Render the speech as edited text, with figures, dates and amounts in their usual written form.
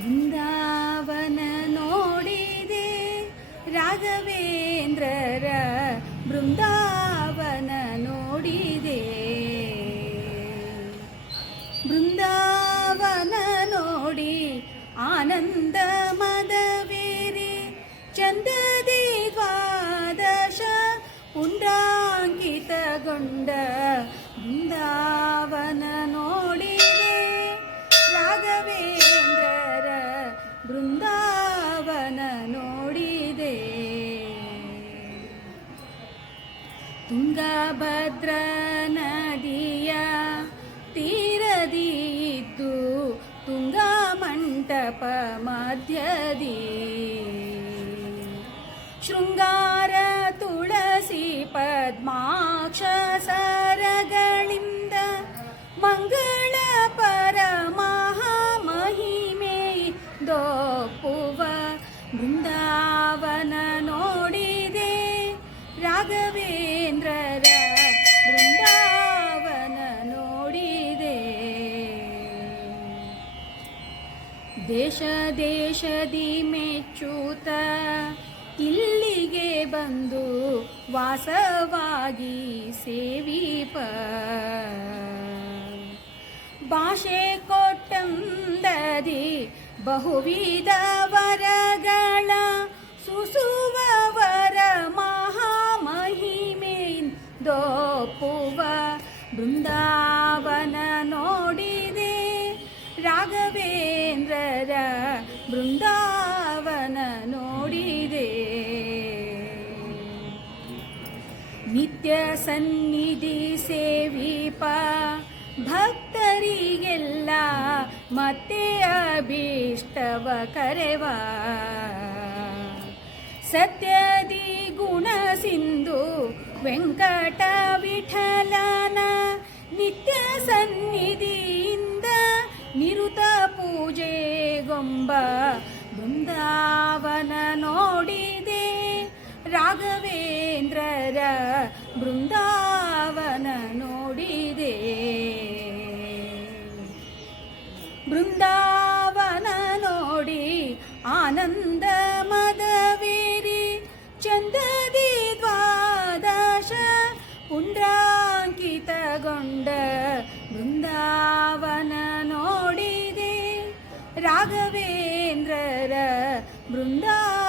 ಬೃಂದಾವನ ನೋಡಿದೆ ರಾಘವೇಂದ್ರರ ಬೃಂದಾವನ ನೋಡಿದೆ. ಬೃಂದಾವನ ನೋಡಿ ಆನಂದ ಮದವೇರಿ ಚಂದದಿ ದ್ವಾದಶ ಪುಂಡಾಂಕಿತಗೊಂಡ ಬೃಂದಾವನ ನೋಡಿದೆ ರಾಘವೇಂದ್ರರ ಬೃಂದಾವನ ನೋಡಿದೆ. ತುಂಗಭದ್ರ ನದಿಯ ತೀರದಿ ಇದ್ದು ತುಂಗ ಮಂಟಪ ಮಧ್ಯದಿ ಶೃಂಗಾರ ತುಳಸಿ ಪದ್ಮಾಕ್ಷ ಸರಗಳಿಂದ ಮಂಗಳ ಪರಮಃ ಮಹಿಮೆ ದೊಪ್ಪುವ ಬೃಂದಾವನ ನೋಡಿದೆ ರಾಘವೇಂದ್ರರ ಬೃಂದಾವನ ನೋಡಿದೆ. ದೇಶ ದೇಶದಿ ಮೆಚ್ಚುತ್ತ ಇಲ್ಲಿಗೆ ಬಂದು ವಾಸವಾಗಿ ಸೇವಿಪ ಭಾಷೆ ಕೊಟ್ಟಂದದಿ ಬಹುವಿಧ ವರಗಳ ಸುಸುವವರ ಮಹಾಮಹಿಮೆಯಿಂದೊಪ್ಪುವ ಬೃಂದಾವನ ನೋಡಿದೆ ರಾಘವೇಂದ್ರರ ಬೃಂದಾವನ ನೋಡಿದೆ. ನಿತ್ಯ ಸನ್ನಿಧಿ ಸೇವಿಪ ಭಕ್ತರಿಗೆಲ್ಲ ಮತ್ತೆ ಅಭೀಷ್ಟವ ಕರೆವ ಸತ್ಯದಿ ಗುಣ ಸಿಂಧು ವೆಂಕಟ ವಿಠಲನ ನಿತ್ಯ ಸನ್ನಿಧಿಯಿಂದ ನಿರುತ ಪೂಜೆಗೊಂಬ ಬೃಂದಾವನ ನೋಡಿದೆ ರಾಘವೇಂದ್ರರ ಬೃಂದಾವನ ನೋಡಿದೆ. ಬೃಂದಾವನ ನೋಡಿ ಆನಂದ ಮದವೇರಿ ಚಂದದಿ ದ್ವಾದಶ ಪುಂಡಾಂಕಿತಗೊಂಡ ಬೃಂದಾವನ ನೋಡಿದೆ ರಾಘವೇಂದ್ರರ ಬೃಂದಾವನ